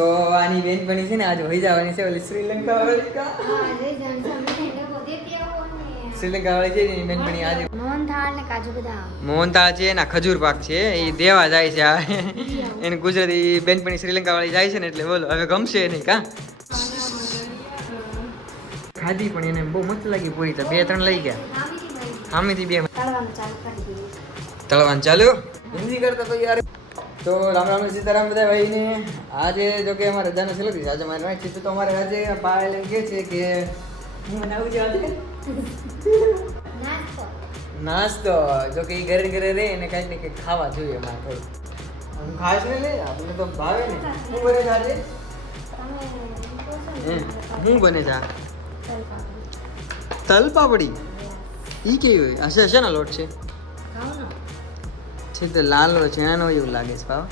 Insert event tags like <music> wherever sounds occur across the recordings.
તો આની બેનપણી છે ને આજે વહી જવાની છે ઓલી શ્રીલંકા વાળી કા શ્રીલંકા વાળી છે ને એની બેનપણી આજે. મોહનથાળ ને કાજુ બદામ. મોહનથાળ છે ના ખજૂર પાક છે એ દેવા જાય છે આ. એને ગુજરાતી બેનપણી શ્રીલંકા વાળી જાય છે ને એટલે બોલો હવે ગમશે નહીં કા? ખાધી પણ એને બહુ મસ્ત લાગી પૂરી તો બે ત્રણ લઈ ગયા. સામેથી બે. તળવાનું ચાલુ તળવાનું ચાલુ? હિન્દી કરતા તો યાર તો રામ રામ સીતારામ બધા ભાઈને. આજે જો કે અમારે રજાનો છેલ્લો દિવસ, આજે મારે છે. તો અમારે આજે પાયલ એમ કે છે કે હું નાસ્તો. જો કે એ ઘરે ઘરે રહે એને કંઈક ને કંઈક ખાવા જોઈએ અમારે થોડું હું ખાસ ને લે, આપણને તો ભાવે ને. શું બને છે આજે? શું બને છે તલ પાપડી. ઈ કેવી હોય? હશે હશે ને લોટ છે. છે તો લાલ ચણાનો એવું લાગે છે, ભાવ?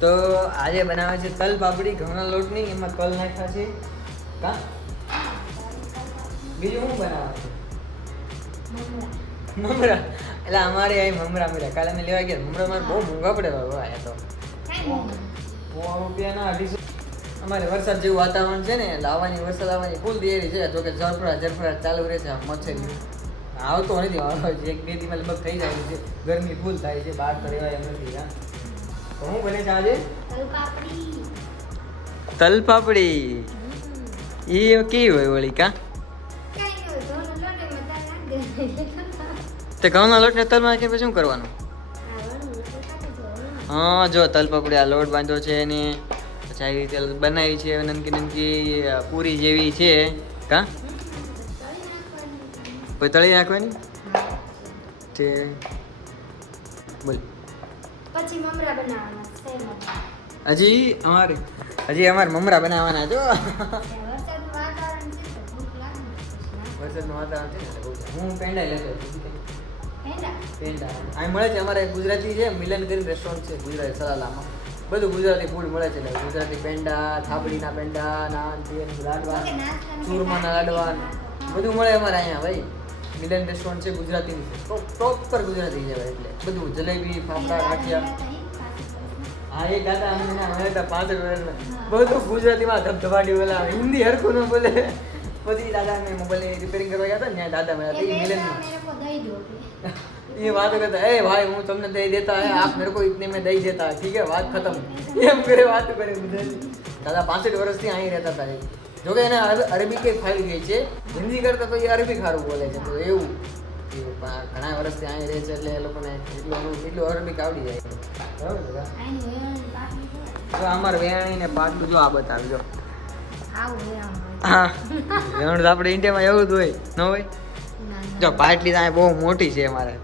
તો આજે બનાવે છે તલ પાપડી, ઘઉંના લોટની, એમાં તલ નાખ્યા છે. કા? બીજું શું બનાવે છે? મમરા. એટલે અમારે અહીં મમરા મળ્યા કાલે અમે લેવા ગયા. મમરા મારે બહુ મોંઘા પડે બાબા આયા તો. સો રૂપિયાના અઢીસો. અમારે વરસાદ જેવું વાતાવરણ છે ને લાવવાની વરસાદ આવવાની ફૂલ તૈયારી છે. જોકે જરફરા જરફરા ચાલુ રહે છે મચ્છરી આવતો નથી આવતો છે એક બે દિવસ લગભગ થઈ જાય છે ગરમી ફૂલ થાય છે બહાર તો રહેવાય એમ નથી હા તો શું બને છે આજે તલ પાપડી. તલ પાપડી હમ. એ કેવી હોય વળી કા તલ. તે ઘઉંના લોટને તલમાં નાખીને પછી શું કરવાનું વળું. હા જો તલ પપડી આ લોટ બાંધો છે એની પછી આવી રીતે બનાવી છે નનકી નનકી પૂરી જેવી છે કા. પછી તળી નાખવાની? તે બોલ. પછી મમરા બનાવવાના હજી અમારે હજી અમારે મમરા બનાવવાના જો વરસાદનું વાતાવરણ છે. હું પેંડા લેતો? પેંડા? અહીં મળે છે અમારે ગુજરાતી છે મિલન કરીને રેસ્ટોરન્ટ છે ગુજરાતી સલાલામાં. બધું ગુજરાતી ફૂડ મળે છે ગુજરાતી પેંડા થાબડીના પેંડા નાન તેલ લાડવા ચૂરમાના લાડવા. બધું મળે અમારે અહીંયા ભાઈ. મિલન રેસ્ટોરન્ટ છે ગુજરાતીની છે પ્રોપર ગુજરાતી છે ભાઈ એટલે બધું જલેબી ફાફડા ગાંઠિયા હા એ દાદા અમને ના મળે હતા પાછળ વર્ષના. બધું ગુજરાતીમાં ધબધબાટી બોલે આવે. હિન્દી હરખું ન બોલે પછી દાદા અમે મોબાઈલ રિપેરિંગ કરવા ગયા હતા ને ત્યાં દાદા મળ્યા હતા. એ મિલનમાં ये बात करता है भाई હું તમને દઈ દેતા है आप मेरे को इतने में दई देता है ठीक है बात खत्म એમ કરે વાત કરે ગુજરાતી દાદા પાંસઠ વર્ષથી અહીં રહેતા હતા એ. જો કે એને અર- અરબી કઈ ફાવી ગઈ છે. હિન્દી કરતા તો એ અરબી ખારું બોલે છે. તો એવું ઘણા વર્ષથી અહીં રહે છે એટલે એ લોકોને એટલું એટલું અરબીક આવડી જાય બરાબર તો અમારે વેણી ને પાટલું જો. આ બતાવજો હા. વેણ તો આપણે ઇન્ડિયામાં એવું જ હોય ન હોય? જો પાટલી તો બહુ મોટી છે અમારે.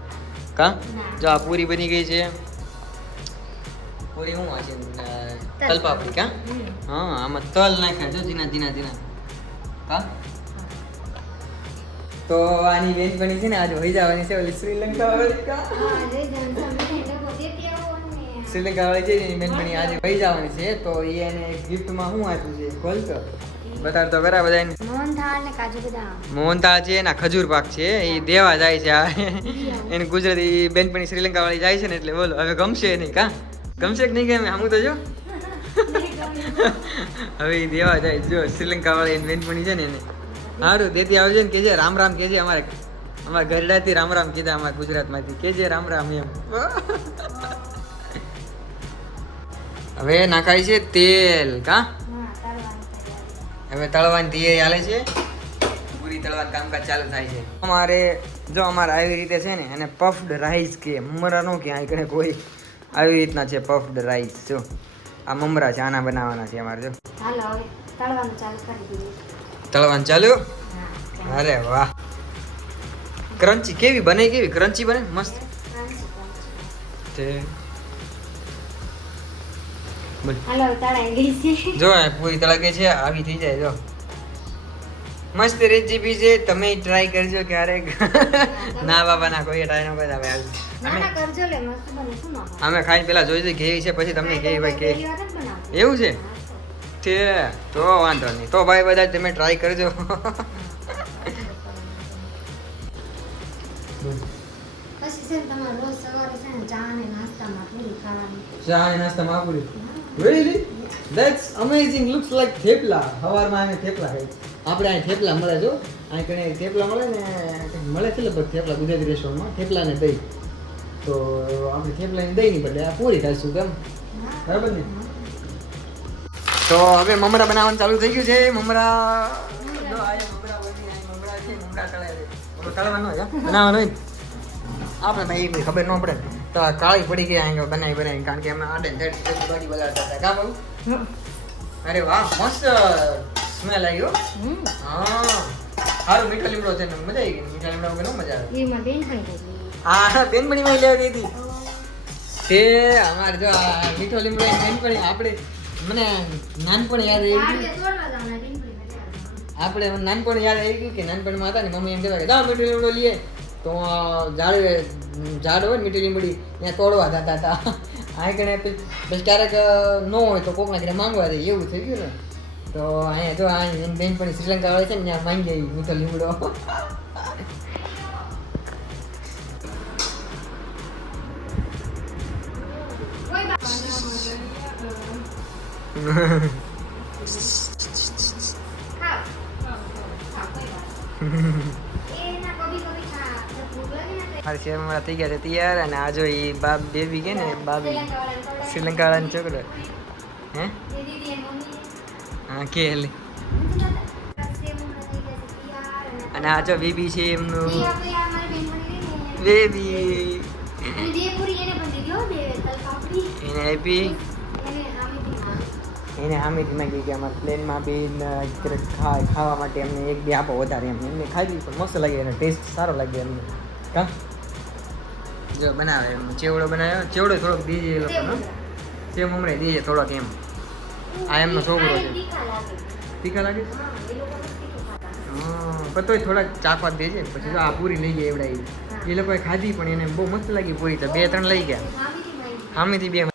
કા? જો આ પૂરી બની ગઈ છે. પૂરી શું છે તલ પાપડી કા હા આમાં તલ નાખ્યા જો ઝીણા ઝીણા ઝીણા. હા? તો આની બેનપણી છે ને આજ હોઈ જવાની છે ઓલી શ્રીલંકા વાળી કા? શ્રીલંકા વાળી છે એની બેન બની આજે હોઈ જવાની છે તો એ એને ગિફ્ટમાં શું આપ્યું છે ખોલ તો. બતાડ તો ખરા બધા મોહનથાળ ને કાજુ બદામ. મોહનથાળ છે ના ખજૂર પાક છે એ દેવા જાય છે આ. એને ગુજરાતી બેનપણી શ્રીલંકા વાળી જાય છે ને એટલે બોલો હવે ગમશે નહીં કા? ગમશે કે નહીં ગમે? આમ તો જો. હવે એ દેવા જાય. જો શ્રીલંકા વાળી એની બની છે ને એને. સારું દેતી આવજે ને કેજે રામ રામ કેજે અમારે. અમારા ગરડાથી રામ રામ કીધા અમારા ગુજરાતમાંથી. કેજે રામ રામ એમ. હવે નાખાય છે તેલ, કા. હવે તળવાની તૈયારી હાલે છે. પૂરી તળવાનું કામકાજ ચાલુ થાય છે. અમારે, જો અમારે આવી રીતે છે ને અને પફ્ડ રાઈસ કે મમરા નો કે આ કણે કોઈ, આવી રીતના છે પફ્ડ રાઈસ જો. આ મમરા છે આના બનાવવાના છે અમારે જો. તળવાનું ચાલુ અરે વાહ. ક્રન્ચી કેવી બને કેવી? ક્રન્ચી બને? મસ્ત. Crunchy, crunchy. તે જો પૂરી તળકે છે આવી થઈ જાય જો. મસ્ત રેસીપી છે. તમે ટ્રાય કરજો ક્યારેક. <laughs> ના બાબા ના કોઈ ટ્રાય ન કરતા ભાઈ. અમે ખાઈને પેલા જોઈ છે ઘેવી છે પછી તમને ઘેવી ભાઈ કે. એવું છે? તે તો વાંધો નહીં. તો ભાઈ બધા તમે ટ્રાય કરજો. ચા અને નાસ્તામાં પૂરી ખાવા ખાવાનું. ચા અને નાસ્તામાં આ પૂરી. Really? That's amazing. Looks like thepla. સવારમાં અમે થેપલા ખાઈ આપણે અહીં થેપલા મળે જો અહીં કણે થેપલા મળે ને મળે છે લગભગ થેપલા ગુજરાતી રેસ્ટોરન્ટમાં થેપલાને દહીં. તો આપણે થેપલા ને દહીં નહીં બદલે આ પૂરી ખાઈશું કેમ? બરાબર ને? તો હવે મમરા બનાવવાનું ચાલુ થઈ ગયું છે. મમરા આપણે એ ખબર ન પડે. તો કાળી પડી ગઈ અહીંયા બનાવી બનાવી કારણ કે અમે આડે ગાડી બગાડતા હતા. કા અરે વાહ મસ્ત! સ્મેલ આવ્યો હો. હા. સારું મીઠો લીમડો છે મજા આવી ગઈ. મીઠા લીમડા વગર મજા આવે? એમાં બેન પણ હા બેનપણીમાં લેવા ગઈ તે અમારે જો આ મીઠો લીમડો બેન પણ આપણે મને નાનપણ યાદ આવી ગયું. આપણે નાનપણ યાદ આવી ગયું કે નાનપણમાં હતા ને મમ્મી એમ કહેતા કે જાઓ મીઠો લીમડો લઈએ. તો ઝાડ ઝાડ હોય મીઠી લીમડી ત્યાં તોડવા જતા હતા. <laughs> આ કણે પછી પછી ક્યારેક ન હોય તો કોકના ઘરે માંગવા દે એવું થઈ ગયું ને? તો અહીંયા જો આ બેનપણી શ્રીલંકા આવે છે ને, ત્યાં માંગી આવી મીઠો લીમડો. થઈ ગયા તૈયાર, અને આ એ બાપ બેબી કે ને બાબી. શ્રીલંકા વાળાને છોકરો. હે? હા કે અને આ જો બેબી છે એમનું. બેબી. બે એને બે આપી. એને આમીથી માં માંગી કે અમારા પ્લેનમાં ખા ખાવા માટે એમને એક બે આપો વધારે એમ. એમને ખાધી પણ મસ્ત લાગે એને ટેસ્ટ સારો લાગે એમને. કા? જો બનાવે એમ ચેવડો બનાવ્યો? ચેવડો થોડોક દીજે એ લોકોનો. સેમ હમણાં દીજે થોડોક એમ. આ એમનો છોકરો છે. તીખા લાગે. પણ તોય થોડાક ચાખવા દેજે પછી આ પૂરી લઈ ગયા એવડાવી એ લોકોએ ખાધી પણ એને બહુ મસ્ત લાગી પૂરી તો બે ત્રણ લઈ ગયા. સામેથી બે